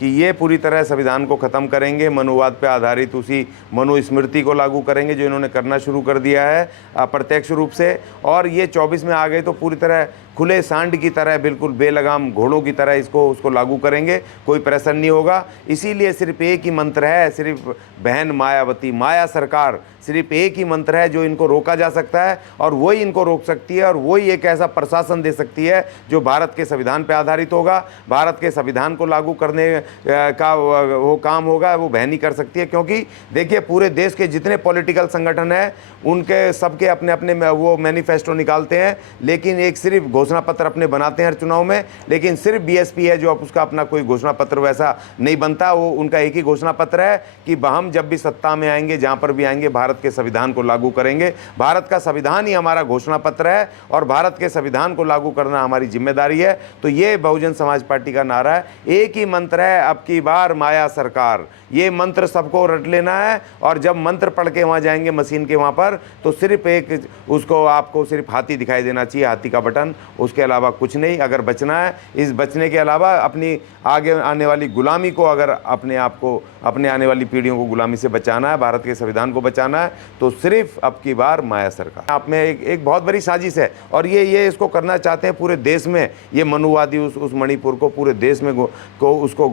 कि ये पूरी तरह संविधान को ख़त्म करेंगे, मनुवाद पे आधारित उसी मनुस्मृति को लागू करेंगे जो इन्होंने करना शुरू कर दिया है अप्रत्यक्ष रूप से। और ये 24 में आ गए तो पूरी तरह खुले सांड की तरह, बिल्कुल बेलगाम घोड़ों की तरह उसको लागू करेंगे, कोई प्रेशर नहीं होगा। इसीलिए सिर्फ एक ही मंत्र है, सिर्फ बहन मायावती, माया सरकार, सिर्फ एक ही मंत्र है जो इनको रोका जा सकता है और वही इनको रोक सकती है और वही एक ऐसा प्रशासन दे सकती है जो भारत के संविधान पर आधारित होगा। भारत के संविधान को लागू करने का वो काम होगा, वो बहन ही कर सकती है। क्योंकि देखिए, पूरे देश के जितने पॉलिटिकल संगठन हैं उनके सबके अपने अपने वो मैनिफेस्टो निकालते हैं, लेकिन एक सिर्फ घोषणा पत्र अपने बनाते हैं हर चुनाव में, लेकिन सिर्फ बीएसपी है जो अब उसका अपना कोई घोषणा पत्र वैसा नहीं बनता। वो उनका एक ही घोषणा पत्र है कि हम जब भी सत्ता में आएंगे, जहां पर भी आएंगे, भारत के संविधान को लागू करेंगे। भारत का संविधान ही हमारा घोषणा पत्र है और भारत के संविधान को लागू करना हमारी जिम्मेदारी है। तो ये बहुजन समाज पार्टी का नारा है, एक ही मंत्र है, अब की बार माया सरकार। ये मंत्र सबको रट लेना है और जब मंत्र पढ़ के वहां जाएंगे मशीन के वहां पर, तो सिर्फ एक उसको आपको सिर्फ हाथी दिखाई देना चाहिए, हाथी का बटन, उसके अलावा कुछ नहीं। अगर बचना है, इस बचने के अलावा अपनी आगे आने वाली गुलामी को, अगर अपने आप को, अपने आने वाली पीढ़ियों को गुलामी से बचाना है, भारत के संविधान को बचाना है, तो सिर्फ अब की बार माया सरकार। आप में एक बहुत बड़ी साजिश है और ये इसको करना चाहते हैं पूरे देश में। ये मनुवादी उस मणिपुर को पूरे देश में उसको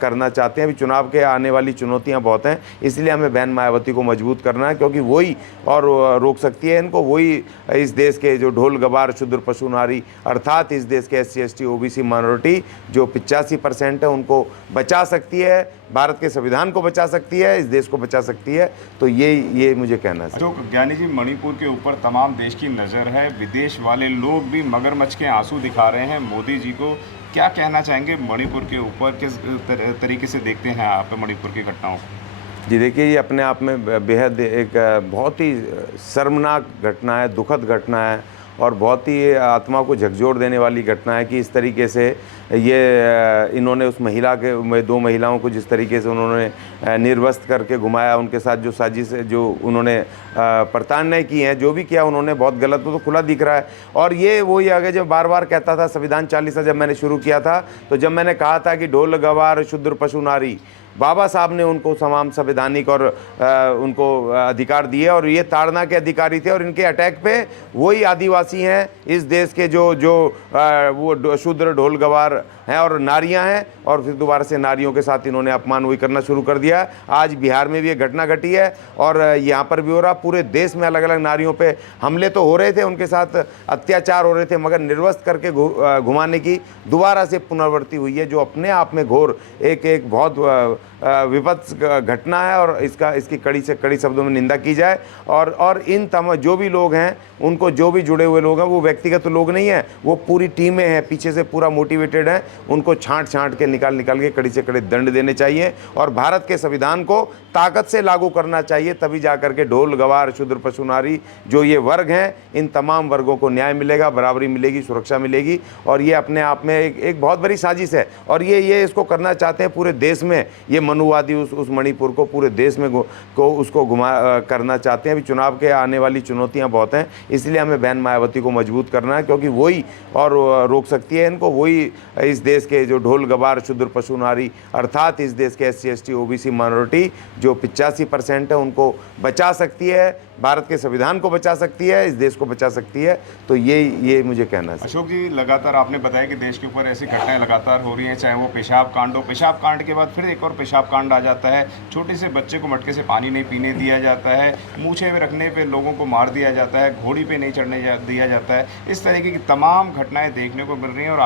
करना चाहते हैं। अभी चुनाव के आने वाली चुनौतियां बहुत हैं, इसलिए हमें बहन मायावती को मजबूत करना है, क्योंकि वही और रोक सकती है इनको। वही इस देश के जो ढोल गवार शूद्र पशु नारी, अर्थात इस देश के SC ST OBC माइनॉरिटी जो 85% है, उनको बचा सकती है, भारत के संविधान को बचा सकती है, इस देश को बचा सकती है। तो ये मुझे कहना है। तो ज्ञानी जी, मणिपुर के ऊपर तमाम देश की नज़र है, विदेश वाले लोग भी मगरमच्छ के आंसू दिखा रहे हैं मोदी जी को। क्या कहना चाहेंगे मणिपुर के ऊपर, किस तरीके से देखते हैं आप मणिपुर की घटनाओं को? जी देखिए, ये अपने आप में बेहद एक बहुत ही शर्मनाक घटना है, दुखद घटना है और बहुत ही आत्मा को झकझोर देने वाली घटना है कि इस तरीके से ये इन्होंने उस महिला के 2 महिलाओं को जिस तरीके से उन्होंने निर्वस्त्र करके घुमाया, उनके साथ जो साजिश जो उन्होंने प्रताड़नाएं की हैं, जो भी किया उन्होंने, बहुत गलत, वो तो खुला दिख रहा है। और ये वही आगे जब बार बार कहता था संविधान 40 जब मैंने शुरू किया था, तो जब मैंने कहा था कि ढोल गवार शूद्र पशु नारी, बाबा साहब ने उनको तमाम संवैधानिक और उनको अधिकार दिए और ये ताड़ना के अधिकारी थे और इनके अटैक पे वही आदिवासी हैं इस देश के जो वो शूद्र ढोल गवार हैं और नारियां हैं, और फिर दोबारा से नारियों के साथ इन्होंने अपमान वही करना शुरू कर दिया। आज बिहार में भी ये घटना घटी है और यहाँ पर भी हो रहा। पूरे देश में अलग अलग नारियों पे हमले तो हो रहे थे, उनके साथ अत्याचार हो रहे थे, मगर निर्वस्त्र करके घुमाने की दोबारा से पुनरावृत्ति हुई है, जो अपने आप में घोर एक बहुत विपत्स घटना है और इसकी कड़ी से कड़ी शब्दों में निंदा की जाए। और इन जो भी लोग हैं, उनको जो भी जुड़े हुए लोग हैं, वो व्यक्तिगत लोग नहीं हैं, वो पूरी टीमें हैं, पीछे से पूरा मोटिवेटेड हैं। उनको छांट के निकाल के कड़ी से कड़ी दंड देने चाहिए और भारत के संविधान को ताकत से लागू करना चाहिए, तभी जाकर के ढोल गवार शूद्र पशु नारी जो ये वर्ग हैं, इन तमाम वर्गों को न्याय मिलेगा, बराबरी मिलेगी, सुरक्षा मिलेगी। और ये अपने आप में एक बहुत बड़ी साजिश है और ये इसको करना चाहते हैं पूरे देश में। ये मनुवादी उस मणिपुर को पूरे देश में उसको करना चाहते हैं। अभी चुनाव के आने वाली चुनौतियां बहुत हैं, इसलिए हमें बहन मायावती को मजबूत करना है, क्योंकि वही और रोक सकती है इनको। वही इस देश के जो ढोल गवार शूद्र पशु नारी, अर्थात इस देश के SC ST OBC माइनॉरिटी जो 85% है, उनको बचा सकती है, भारत के संविधान को बचा सकती है, इस देश को बचा सकती है। तो ये मुझे कहना है। अशोक जी, लगातार आपने बताया कि देश के ऊपर ऐसी घटनाएं लगातार हो रही हैं, चाहे वो पेशाब कांड हो, पेशाब कांड के बाद फिर एक और पेशाब कांड आ जाता है, छोटे से बच्चे को मटके से पानी नहीं पीने दिया जाता है, मूछे में रखने पे लोगों को मार दिया जाता है, घोड़ी पे नहीं चढ़ने दिया जाता है। इस तरीके की तमाम घटनाएं देखने को मिल रही हैं और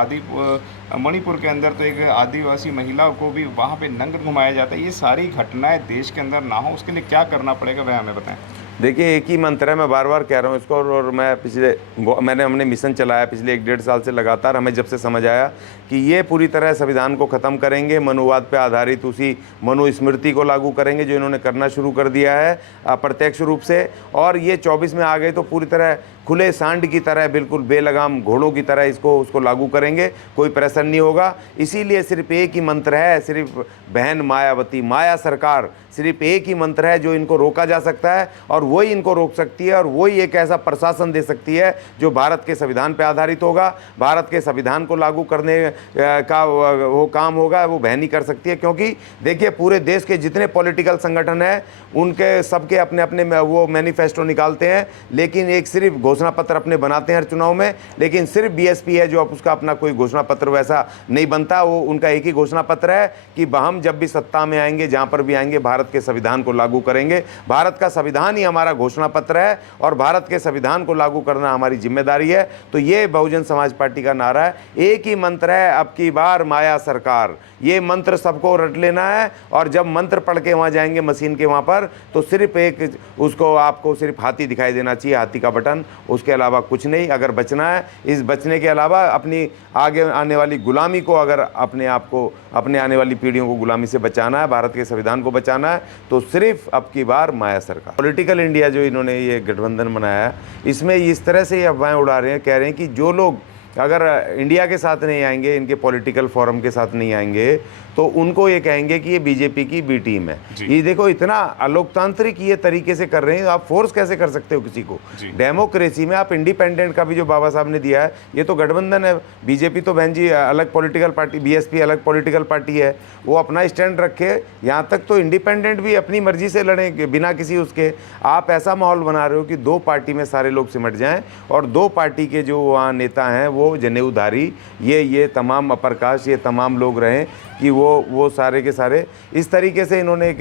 मणिपुर के अंदर तो एक आदिवासी महिला को भी वहाँ पे नंग घुमाया जाता है। ये सारी घटनाएं देश के अंदर ना हो, उसके लिए क्या करना पड़ेगा, वह हमें बताएं। देखिए, एक ही मंत्र है, मैं बार बार कह रहा हूँ इसको, और हमने मिशन चलाया पिछले 1-1.5 साल से लगातार। हमें जब से समझ आया कि ये पूरी तरह संविधान को ख़त्म करेंगे, मनुवाद पे आधारित उसी मनुस्मृति को लागू करेंगे जो इन्होंने करना शुरू कर दिया है अप्रत्यक्ष रूप से। और ये 24 में आ गए तो पूरी तरह खुले सांड की तरह, बिल्कुल बेलगाम घोड़ों की तरह उसको लागू करेंगे, कोई प्रेशर नहीं होगा। इसीलिए सिर्फ एक ही मंत्र है, सिर्फ बहन मायावती, माया सरकार, सिर्फ एक ही मंत्र है जो इनको रोका जा सकता है और वही इनको रोक सकती है और वही एक ऐसा प्रशासन दे सकती है जो भारत के संविधान पर आधारित होगा, भारत के संविधान को लागू करने का वो काम होगा, वो बहन ही कर सकती है। क्योंकि देखिए पूरे देश के जितने पॉलिटिकल संगठन हैं उनके सबके अपने अपने वो मैनिफेस्टो निकालते हैं, लेकिन एक सिर्फ घोषणा पत्र अपने बनाते हैं हर चुनाव में, लेकिन सिर्फ बीएसपी है जो अब उसका अपना कोई घोषणा पत्र वैसा नहीं बनता। वो उनका एक ही घोषणा पत्र है कि हम जब भी सत्ता में आएंगे, जहां पर भी आएंगे, भारत के संविधान को लागू करेंगे। भारत का संविधान ही हमारा घोषणा पत्र है और भारत के संविधान को लागू करना हमारी जिम्मेदारी है। तो ये बहुजन समाज पार्टी का नारा है, एक ही मंत्र है, अब की बार माया सरकार। ये मंत्र सबको रट लेना है और जब मंत्र पढ़ के वहां जाएंगे मशीन के वहां पर, तो सिर्फ एक उसको आपको सिर्फ हाथी दिखाई देना चाहिए, हाथी का बटन, उसके अलावा कुछ नहीं। अगर बचना है, इस बचने के अलावा अपनी आगे आने वाली गुलामी को, अगर अपने आप को, अपने आने वाली पीढ़ियों को गुलामी से बचाना है, भारत के संविधान को बचाना है, तो सिर्फ अब की बार माया सरकार। पॉलिटिकल इंडिया जो इन्होंने ये गठबंधन बनाया है, इसमें इस तरह से ये अफवाहें उड़ा रहे हैं, कह रहे हैं कि जो लोग अगर इंडिया के साथ नहीं आएंगे, इनके पॉलिटिकल फोरम के साथ नहीं आएंगे, तो उनको ये कहेंगे कि ये बीजेपी की बी टीम है। ये देखो इतना अलोकतांत्रिक ये तरीके से कर रहे हैं, आप फोर्स कैसे कर सकते हो किसी को? डेमोक्रेसी में आप इंडिपेंडेंट का भी जो बाबा साहब ने दिया है, ये तो गठबंधन है। बीजेपी तो बहन जी अलग पॉलिटिकल पार्टी, बीएसपी अलग पॉलिटिकल पार्टी है, वो अपना स्टैंड रखे। यहाँ तक तो इंडिपेंडेंट भी अपनी मर्जी से लड़ेंगे बिना किसी उसके। आप ऐसा माहौल बना रहे हो कि दो पार्टी में सारे लोग सिमट जाएं और दो पार्टी के जो वहाँ नेता हैं वो जनेऊधारी, ये तमाम अप्रकाश, ये तमाम लोग रहें कि वो सारे के सारे इस तरीके से इन्होंने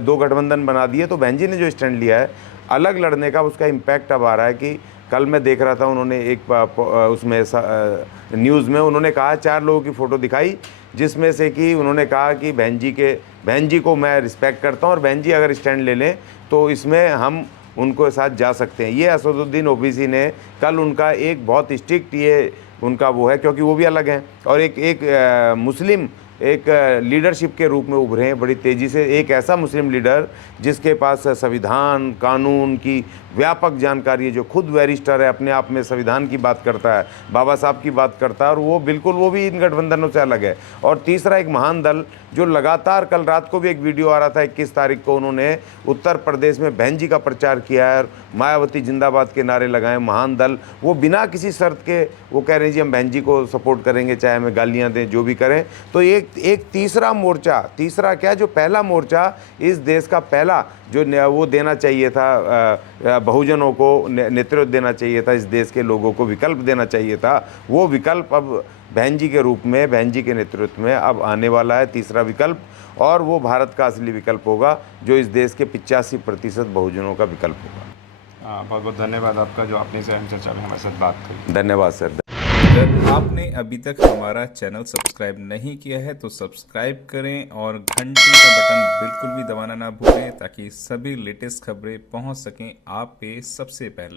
दो गठबंधन बना दिए। तो बहन जी ने जो स्टैंड लिया है अलग लड़ने का, उसका इम्पैक्ट अब आ रहा है कि कल मैं देख रहा था, उन्होंने एक उसमें न्यूज़ में उन्होंने कहा, 4 लोगों की फ़ोटो दिखाई, जिसमें से कि उन्होंने कहा कि बहन जी को मैं रिस्पेक्ट करता हूँ और बहन जी अगर स्टैंड ले लें तो इसमें हम उनको साथ जा सकते हैं। ये असदुद्दीन ओवैसी ने कल उनका एक बहुत स्ट्रिक्ट ये उनका वो है, क्योंकि वो भी अलग हैं और एक मुस्लिम एक लीडरशिप के रूप में उभरे हैं बड़ी तेज़ी से। एक ऐसा मुस्लिम लीडर जिसके पास संविधान कानून की व्यापक जानकारी है, जो खुद बैरिस्टर है, अपने आप में संविधान की बात करता है, बाबा साहब की बात करता है, और वो बिल्कुल वो भी इन गठबंधनों से अलग है। और तीसरा एक महान दल जो लगातार, कल रात को भी एक वीडियो आ रहा था, 21 तारीख को उन्होंने उत्तर प्रदेश में बहन जी का प्रचार किया है और मायावती जिंदाबाद के नारे लगाए। महान दल वो बिना किसी शर्त के वो कह रहे हैं जी हम बहन जी को सपोर्ट करेंगे, चाहे हमें गालियाँ दें, जो भी करें। तो एक तीसरा मोर्चा, तीसरा क्या, जो पहला मोर्चा इस देश का पहला जो वो देना चाहिए था, बहुजनों को नेतृत्व देना चाहिए था, इस देश के लोगों को विकल्प देना चाहिए था, वो विकल्प अब बहन जी के रूप में, बहन जी के नेतृत्व में अब आने वाला है, तीसरा विकल्प। और वो भारत का असली विकल्प होगा, जो इस देश के 85% बहुजनों का विकल्प होगा। बहुत बहुत धन्यवाद आपका, जो आपने इस अहम चर्चा में हमारे साथ बात की। धन्यवाद सर। अगर आपने अभी तक हमारा चैनल सब्सक्राइब नहीं किया है तो सब्सक्राइब करें और घंटी का बटन बिल्कुल भी दबाना ना भूलें, ताकि सभी लेटेस्ट खबरें पहुंच सकें आप पे सबसे पहले।